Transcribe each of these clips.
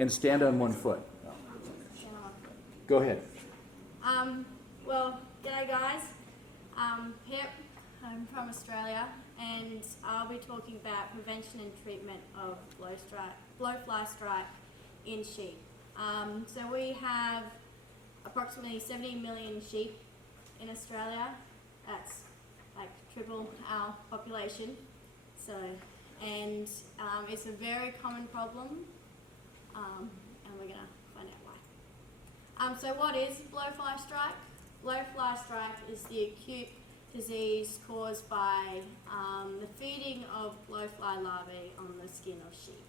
And stand on one foot. Go ahead. Well, g'day guys. Pip, I'm from Australia, and I'll be talking about prevention and treatment of blowfly strike in sheep. So we have approximately 70 million sheep in Australia. That's like triple our population. So, and it's a very common problem, and we're gonna find out why. So what is blowfly strike? Blowfly strike is the acute disease caused by the feeding of blowfly larvae on the skin of sheep.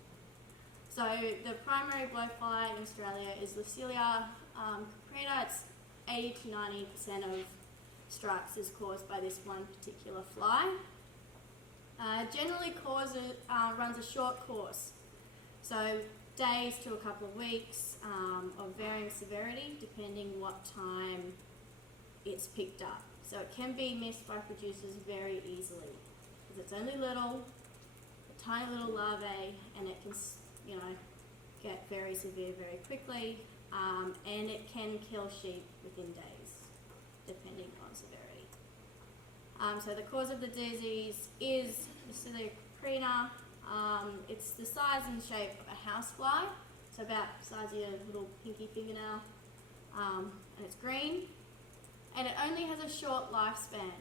So the primary blowfly in Australia is Lucilia caprina. It's 80 to 90% of strikes is caused by this one particular fly. Generally runs a short course, so days to a couple of weeks of varying severity depending what time it's picked up. So it can be missed by producers very easily because it's only tiny little larvae, and it can, get very severe very quickly, and it can kill sheep within days, depending on severity. So the cause of the disease is Lucilia caprina. It's the size and shape of a housefly, so about the size of your little pinky fingernail, and it's green. And it only has a short lifespan.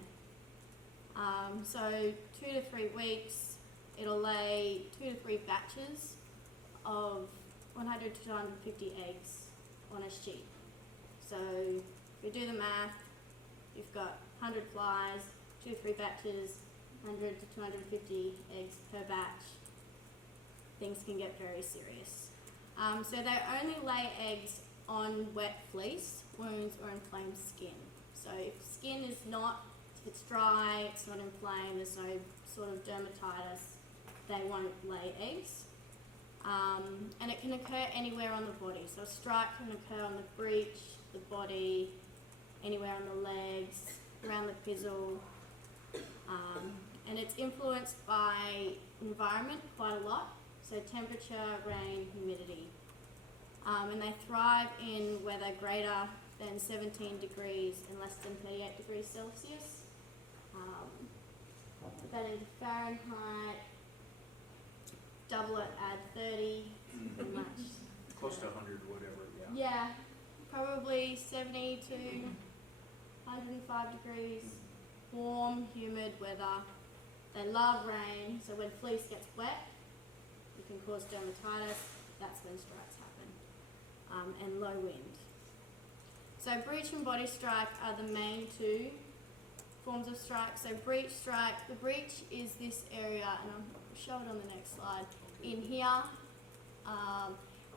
So 2 to 3 weeks, it'll lay 2 to 3 batches of 100 to 250 eggs on a sheep. So if you do the math, you've got 100 flies, 2 to 3 batches, 100 to 250 eggs per batch. Things can get very serious. So they only lay eggs on wet fleece, wounds, or inflamed skin. So if skin is not, if it's dry, it's not inflamed, there's no sort of dermatitis, they won't lay eggs. And it can occur anywhere on the body. So a strike can occur on the breech, the body, anywhere on the legs, around the pizzle. And it's influenced by environment quite a lot. So temperature, rain, humidity. And they thrive in weather greater than 17 degrees and less than 38 degrees Celsius. Put that into Fahrenheit, double it, add 30, pretty much. Close to 100, whatever, yeah. Yeah, probably 70 to 105 degrees, warm, humid weather. They love rain, so when fleece gets wet, it can cause dermatitis. That's when strikes happen, and low wind. So breech and body strike are the main two forms of strike. So breech strike, the breech is this area, and I'll show it on the next slide, in here,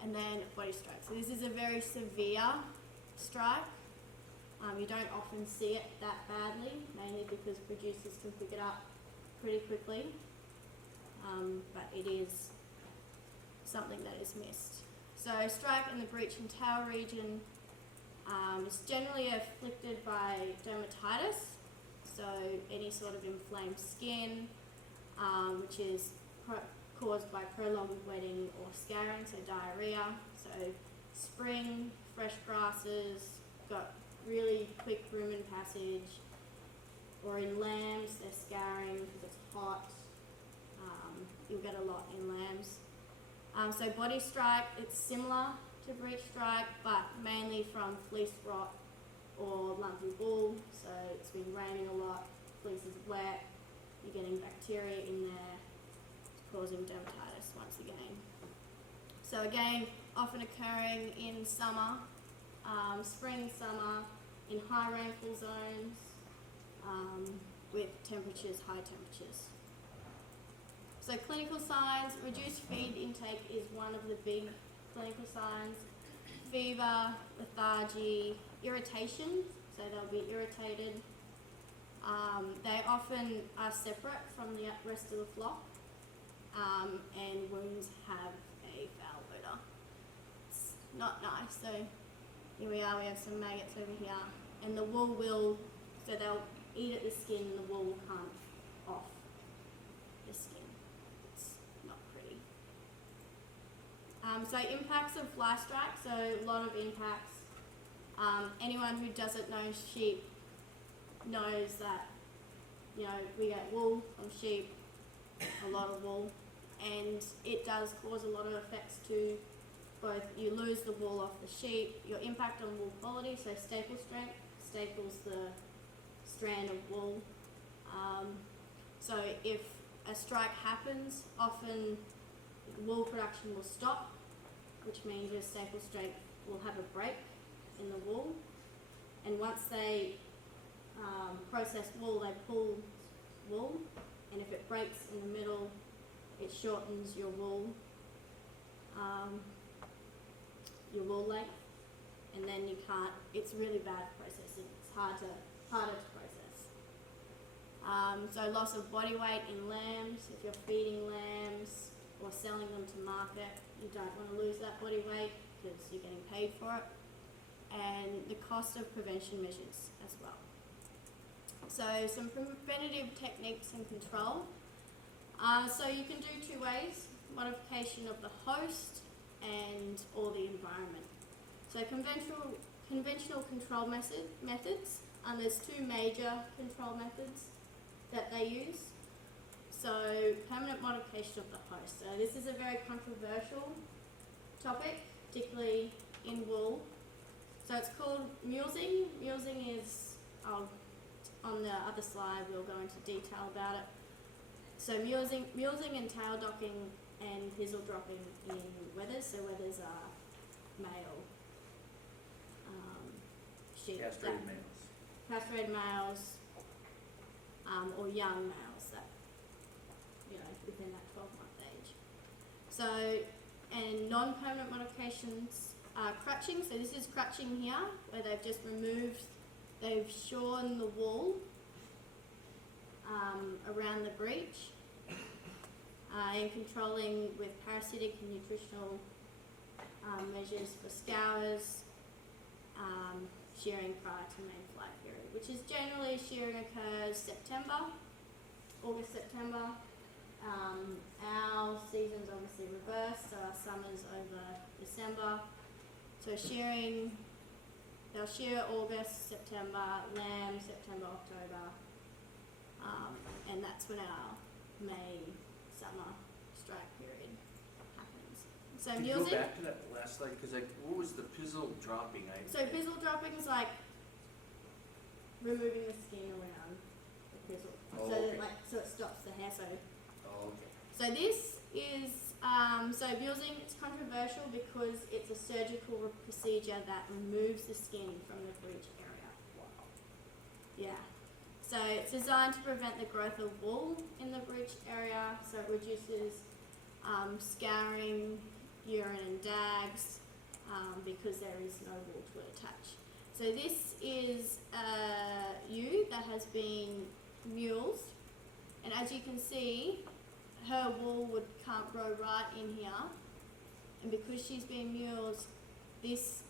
and then body strike. So this is a very severe strike. You don't often see it that badly, mainly because producers can pick it up pretty quickly, but it is something that is missed. So strike in the breech and tail region is generally afflicted by dermatitis, so any sort of inflamed skin, which is caused by prolonged wetting or scarring, so diarrhea. So spring, fresh grasses, got really quick rumen passage, or in lambs, they're scarring because it's hot. You'll get a lot in lambs. So body strike, it's similar to breech strike, but mainly from fleece rot or lumpy wool. So it's been raining a lot, fleece is wet, you're getting bacteria in there, it's causing dermatitis once again. So again, often occurring in summer, spring, summer, in high rainfall zones, with temperatures, high temperatures. So clinical signs, reduced feed intake is one of the big clinical signs. Fever, lethargy, irritation, so they'll be irritated. They often are separate from the rest of the flock, and wounds have a foul odour. It's not nice. So here we are, we have some maggots over here, and the wool will, so they'll eat at the skin and the wool will come off the skin. It's not pretty. So impacts of fly strike, so a lot of impacts. Anyone who doesn't know sheep knows that, you know, we get wool from sheep, a lot of wool, and it does cause a lot of effects to both, you lose the wool off the sheep, your impact on wool quality, so staple strength, staples the strand of wool. So if a strike happens, often wool production will stop, which means your staple strength will have a break in the wool. And once they process wool, they pull wool, and if it breaks in the middle, it shortens your wool length, and then you can't. It's really bad processing. It's harder to process. So loss of body weight in lambs. If you're feeding lambs or selling them to market, you don't want to lose that body weight because you're getting paid for it. And the cost of prevention measures as well. So some preventative techniques and control. So you can do two ways: modification of the host and or the environment. So conventional control methods. There's two major control methods that they use. So permanent modification of the host. So this is a very controversial topic, particularly in wool. So it's called mulesing. Mulesing is, on the other slide we'll go into detail about it. So mulesing and tail docking and pizzle dropping in wethers. So wethers are male sheep. Castrated males, or young males that, you know, within that 12-month age. So, and non-permanent modifications are crutching. So this is crutching here, where they've shorn the wool around the breech, and controlling with parasitic and nutritional measures for scours, shearing prior to main flight period, which is generally shearing occurs August, September. Our season's obviously reversed, so our summer's over December. So shearing, they'll shear August, September, lamb, September, October, and that's when our May, summer strike period happens. So Can you mulesing. go back to that last slide, because what was the pizzle dropping? So pizzle dropping is like removing the skin around the pizzle, Oh, so okay. that so it stops the hair. Oh, okay. So this is so mulesing. It's controversial because it's a surgical procedure that removes the skin from the breech area. Wow. Yeah. So it's designed to prevent the growth of wool in the breech area. So it reduces scouring, urine, and dags because there is no wool to attach. So this is a ewe that has been mulesed, and as you can see, her wool can't grow right in here, and because she's been mulesed, this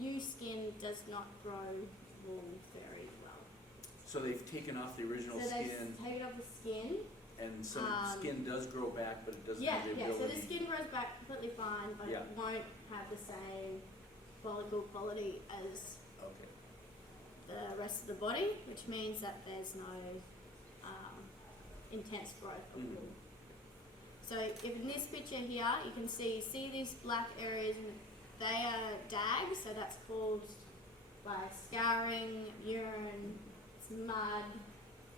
ewe skin does not grow wool very well. So they've taken off the original So skin, they've taken off the skin. and some skin does grow back, but it doesn't Yeah, have the yeah. So ability. the skin grows back completely fine, but Yeah. it won't have the same follicle quality as Okay. the rest of the body, which means that there's no intense growth of wool. So if in this picture here, you can see these black areas, and they are dags, so that's caused by scouring, urine, it's mud,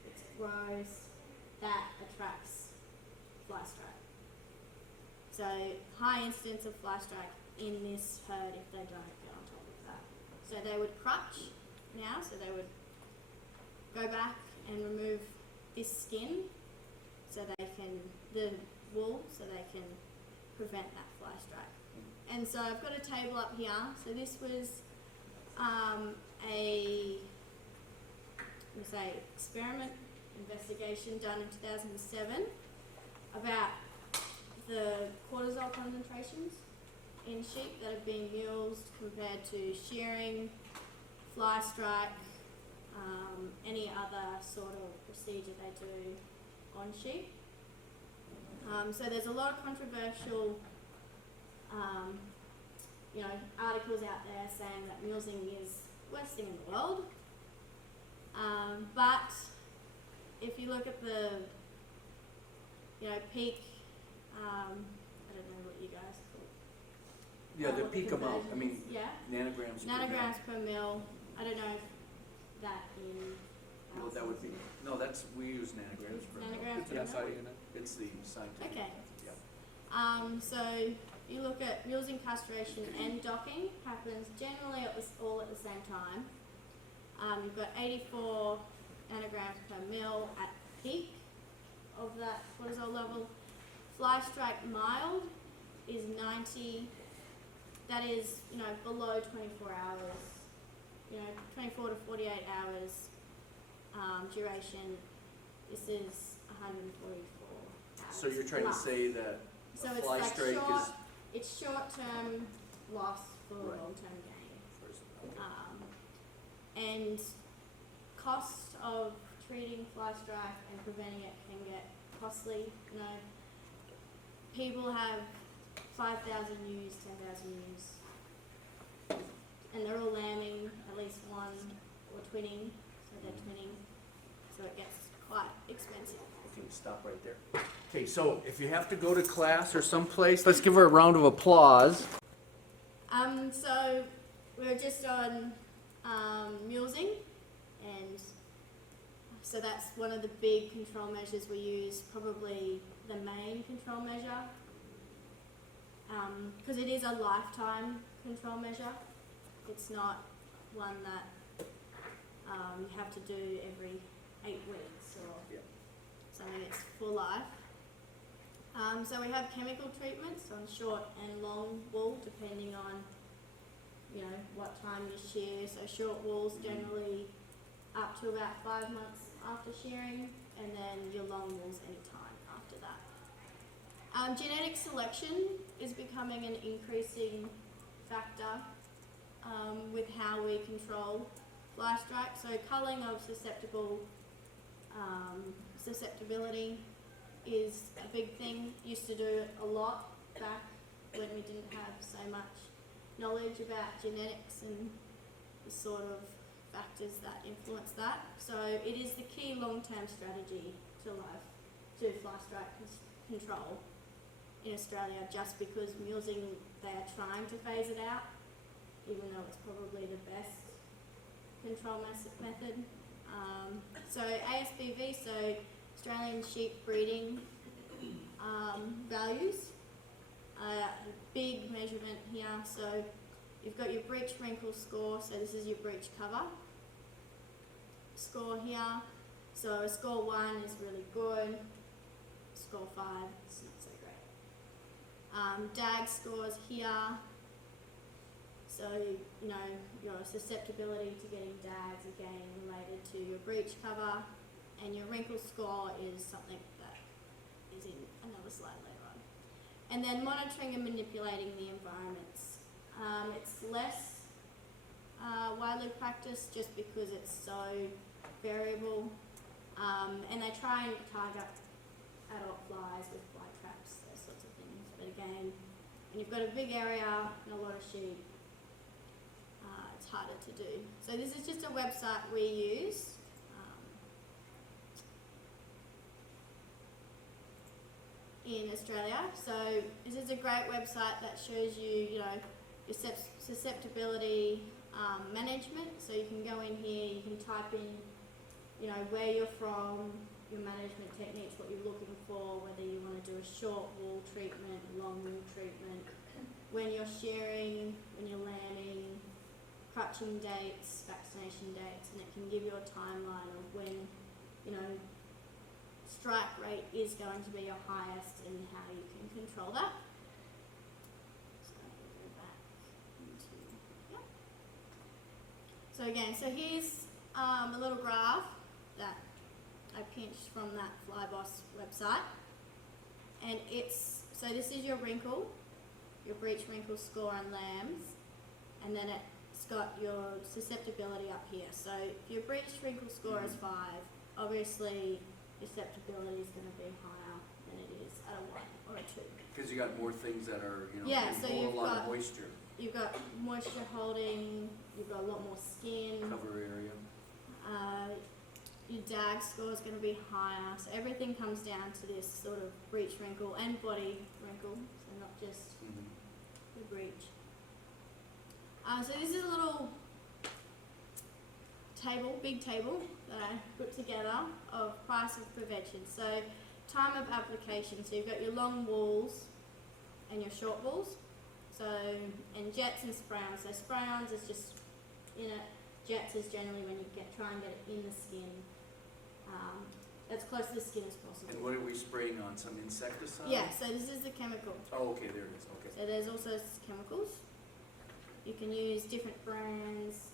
it's gross, that attracts fly strike. So high incidence of fly strike in this herd if they don't get on top of that. So they would crutch now, so they would go back and remove this skin so they can, the wool, so they can prevent that fly strike. And so I've got a table up here. So this was experiment investigation done in 2007 about the cortisol concentrations in sheep that have been mulesed compared to shearing, fly strike, any other sort of procedure they do on sheep. So there's a lot of controversial you know, articles out there saying that mulesing is the worst thing in the world. But if you look at the, you know, peak, I don't know what you guys call it. Yeah, the what peak amount, I mean, yeah, nanograms per mil. nanograms per mil. I don't know if that in. Well, that would be, no, that's, we use nanograms per mil. Nanograms It's an per SI mil. unit. It's the scientific. Okay. Yeah. So you look at mulesing, castration, and docking happens generally all at the same time. You've got 84 nanograms per mil at peak of that cortisol level. Fly strike mild is 90. That is, you know, below 24 hours. You know, 24 to 48 hours duration. This is 144 hours. So you're trying to plus. say that So a it's fly like strike short, is. it's short-term loss for Right. long-term gain. Okay. And cost of treating fly strike and preventing it can get costly. You know, people have 5,000 ewes, 10,000 ewes, and they're all lambing at least one or twinning, so they're twinning, so it gets quite expensive. Okay, stop right there. Okay, so if you have to go to class or someplace, let's give her a round of applause. So we're just on mulesing, and so that's one of the big control measures we use, probably the main control measure, because it is a lifetime control measure. It's not one that you have to do every 8 weeks or Yeah. something. It's for life. So we have chemical treatments on short and long wool, depending on, you know, what time you shear. So short wool's generally up to about 5 months after shearing, and then your long wool's any time after that. Genetic selection is becoming an increasing factor with how we control fly strike. So culling of susceptibility is a big thing. Used to do it a lot back when we didn't have so much knowledge about genetics and the sort of factors that influence that. So it is the key long-term strategy to fly strike control in Australia, just because mulesing, they are trying to phase it out, even though it's probably the best control method. So ASBV, so Australian sheep breeding values, a big measurement here. So you've got your breech wrinkle score, so this is your breech cover score here. So a score 1 is really good, score 5 is not so great. DAG scores here, so you know your susceptibility to getting DAGs again related to your breech cover, and your wrinkle score is something that is in another slide later on. And then monitoring and manipulating the environments. It's less widely practiced just because it's so variable, and they try and target adult flies with fly traps, those sorts of things. But again, when you've got a big area and a lot of sheep, it's harder to do. So this is just a website we use. In Australia, so this is a great website that shows you, you know, your susceptibility management. So you can go in here, you can type in, you know, where you're from, your management techniques, what you're looking for, whether you want to do a short wool treatment, long wool treatment, when you're shearing, when you're lambing, crutching dates, vaccination dates, and it can give you a timeline of when, you know, strike rate is going to be your highest and how you can control that. So we'll go back into, yeah. So again, so here's a little graph that I pinched from that Flyboss website, and it's, so this is your wrinkle, your breech wrinkle score on lambs, and then it's got your susceptibility up here. So if your breech wrinkle score is 5, obviously susceptibility is going to be higher than it is at a 1 or a 2. Because you got more things that are, you know, Yeah, can so hold you've a lot got- of moisture, You've got moisture holding, you've got a lot more skin. cover area. Your DAG score is going to be higher, so everything comes down to this sort of breech wrinkle and body wrinkle, so not just the breech. So this is a little big table that I put together of price of prevention. So time of application, so you've got your long walls and your short walls. So, and jets and spray-ons. So spray-ons is just in it. Jets is generally when you try and get it in the skin, as close to the skin as possible. And what are we spraying on? Some insecticide? Yeah, so this is the chemical. Oh, okay, there it is, okay. So there's also chemicals. You can use different brands,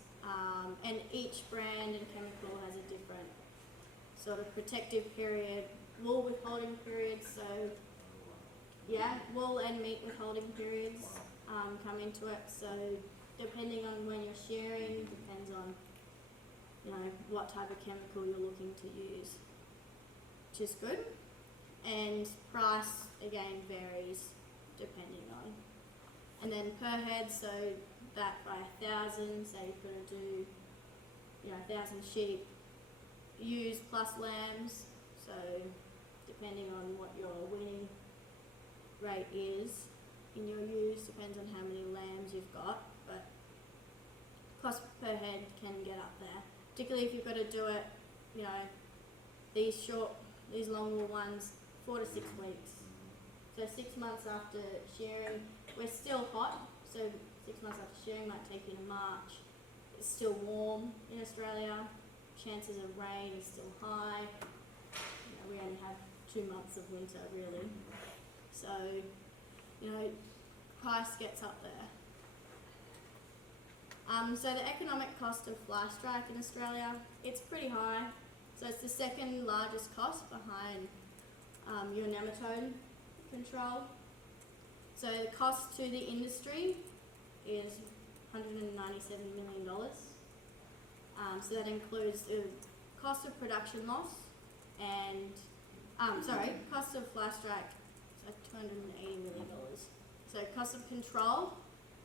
and each brand and chemical has a different sort of protective period, wool withholding period. So yeah, wool and meat withholding periods come into it. So depending on when you're shearing, depends on, you know, what type of chemical you're looking to use, which is good. And price again varies depending on. And then per head, so that by 1,000, say you're going to do, you know, 1,000 sheep, ewes plus lambs. So depending on what your weaning rate is in your ewes, depends on how many lambs you've got, but cost per head can get up there. Particularly if you've got to do it, you know, these long wool ones, 4 to 6 weeks. So 6 months after shearing, we're still hot, so 6 months after shearing might take you to March. It's still warm in Australia, chances of rain is still high. You know, we only have 2 months of winter really. So, you know, price gets up there. So the economic cost of fly strike in Australia, it's pretty high. So it's the second largest cost behind your nematode control. So the cost to the industry is $197 million. So that includes the cost of production loss and, cost of fly strike, so $280 million. So cost of control,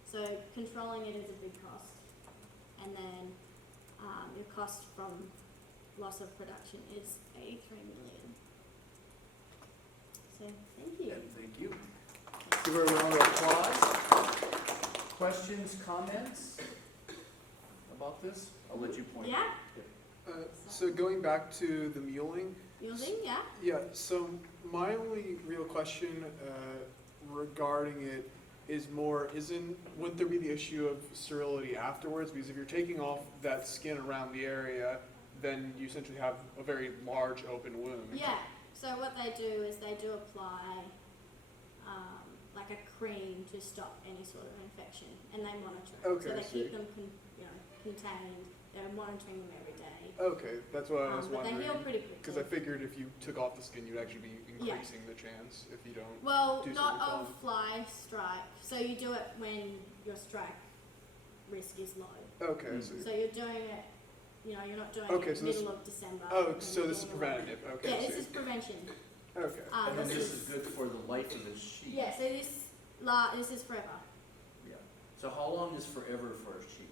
so controlling it is a big cost. And then your cost from loss of production is $83 million. So thank you. And thank you. Give her a round of applause. Questions, comments about this? I'll let you point. Yeah, So going back to the muling, using, yeah. yeah, so my only real question regarding it is wouldn't there be the issue of sterility afterwards? Because if you're taking off that skin around the area, then you essentially have a very large open wound. Yeah, so what they do is they do apply like a cream to stop any sort of infection, and they monitor it. Okay, so they I see. keep them contained. They're monitoring them every day. Okay, that's what I was But they heal wondering. pretty quickly. Because I figured if you took off the skin, you'd actually be increasing the chance if you don't. Well, do not something of fly strike. So you do it when your strike risk is low. Okay, I see. So you're doing it, you know, you're not doing Okay, it so this- middle of December. Oh, when so you're this is doing it. preventative. Okay, Yeah, I this see. is prevention. Okay. And then this is good for the life of the sheep. Yeah, so this is forever. Yeah. So how long is forever for a sheep?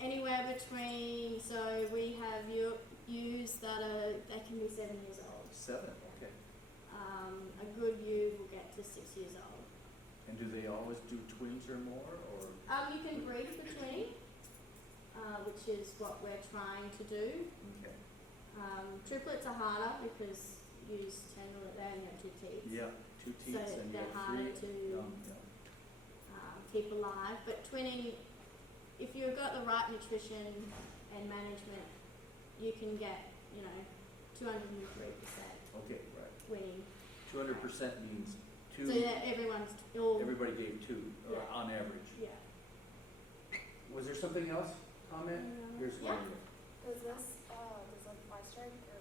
Anywhere between, so we have ewes they can be 7 years old. 7, okay. A good ewe will get to 6 years old. And do they always do twins or more, or? You can breed for twinning, which is what we're trying to do. Okay. Triplets are harder because ewes they only have 2 teeth. Yeah, 2 teats So and you they're have harder 3. to keep alive. But twinning, if you've got the right nutrition and management, you can get, 203% Okay, right. winning. 200% means 2. So yeah, Everybody gave 2 Yeah. on average. yeah. Was there something else? Comment? Here's Yeah. one. Does like fly strike or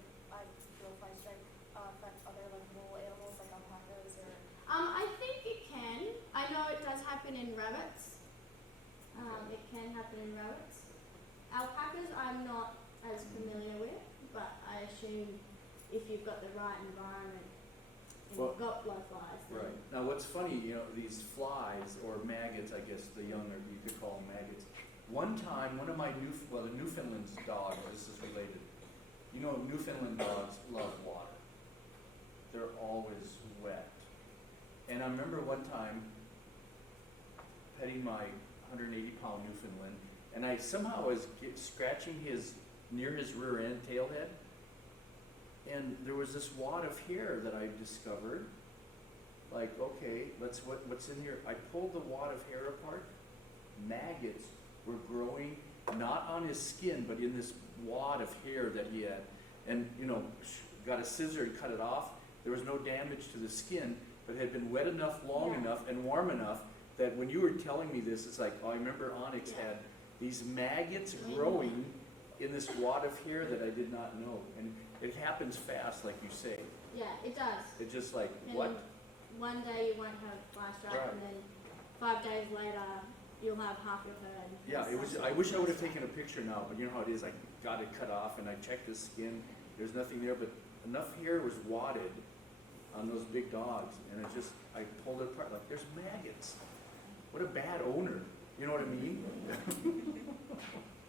Blowfly strike affect other like wool animals like alpacas or? I think it can. I know it does happen in rabbits. It can happen in rabbits. Alpacas I'm not as familiar with, but I assume if you've got the right environment, and Well- you've got blowflies. then- Right. Now, what's funny, you know, these flies, or maggots, I guess the younger, you could call them maggots. One time, one of my the Newfoundland's dog, this is related. You know, Newfoundland dogs love water. They're always wet. And I remember one time petting my 180-pound Newfoundland, and I somehow was scratching near his rear end, tailhead, and there was this wad of hair that I discovered. Like, okay, what's in here? I pulled the wad of hair apart. Maggots were growing, not on his skin, but in this wad of hair that he had. And, you know, got a scissor and cut it off. There was no damage to the skin, but it had been wet enough, long Yeah. enough, and warm enough that when you were telling me this, it's like, oh, I remember Onyx Yeah. had these maggots Mhm. growing in this wad of hair that I did not know. And it happens fast, like you say. Yeah, it does. It's just like, And what? one day you won't have fly strike, Right. and then 5 days later you'll have half your herd. Yeah, it was. I wish I would have taken a picture now, but you know how it is. I got it cut off, and I checked the skin. There's nothing there, but enough hair was wadded on those big dogs, and I pulled it apart. Like, there's maggots. What a bad owner. You know what I mean?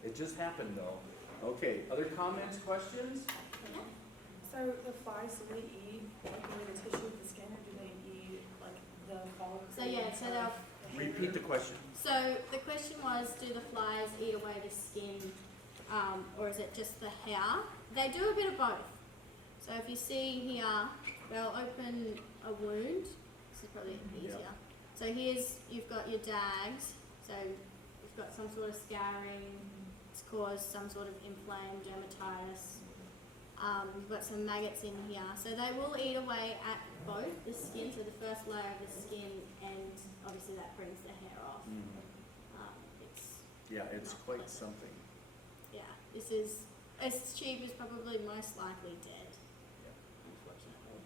It just happened though. Okay. Other comments, questions? So the flies, do they eat like only the tissue of the skin, or do they eat like the follicles? So yeah, so they'll. Repeat the question. So the question was, do the flies eat away the skin, or is it just the hair? They do a bit of both. So if you see here, they'll open a wound. This is probably easier. Yeah. So you've got your dags. So you've got some sort of scarring. It's caused some sort of inflamed dermatitis. You've got some maggots in here. So they will eat away at both the skin, so the first layer of the skin, and obviously that brings the hair off. Yeah, it's Not quite pleasant. something. Yeah, this is, sheep is probably most likely dead, unfortunately.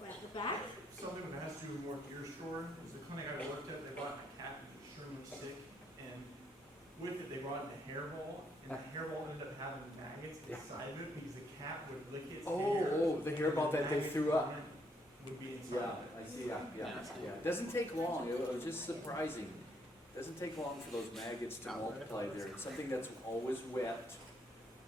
We're at the back. Something that has to do more to your story is the clinic I worked at, they brought a cat who was extremely sick, and with it, they brought in a hairball, and the hairball ended up having maggots inside of it because the cat would lick its hair. The hairball that they maggots threw up. on it Would be Yeah, inside. I see, yeah. It doesn't take long, it was just surprising. It doesn't take long for those maggots to multiply there. It's something that's always wet,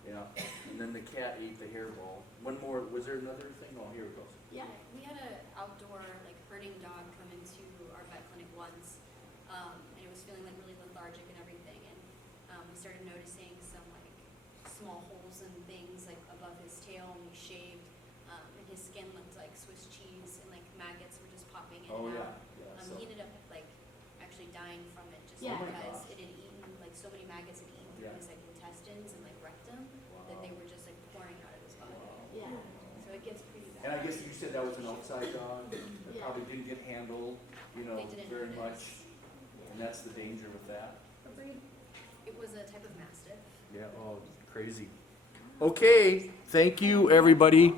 yeah, and then the cat ate the hairball. One more, was there another thing? Oh, here it goes. Yeah. We had an outdoor like herding dog come into our vet clinic once, and it was feeling like really lethargic and everything, and we started noticing some like small holes and things like above his tail, and we shaved, and his skin looked like Swiss cheese, and like maggots were just popping in Oh, and yeah, out. yeah. So, He ended up like actually dying from it just Yeah. Oh my because gosh. it had eaten like so many maggots had eaten through Yeah. his like intestines and like rectum that they were just like pouring out of his body. Yeah. So it gets pretty bad. and I guess you said that was an outside dog, that Yeah. probably didn't get handled, you know, They didn't very notice. much, and that's the danger with that. It was a type of mastiff. Yeah, oh, crazy. Okay, thank you, everybody.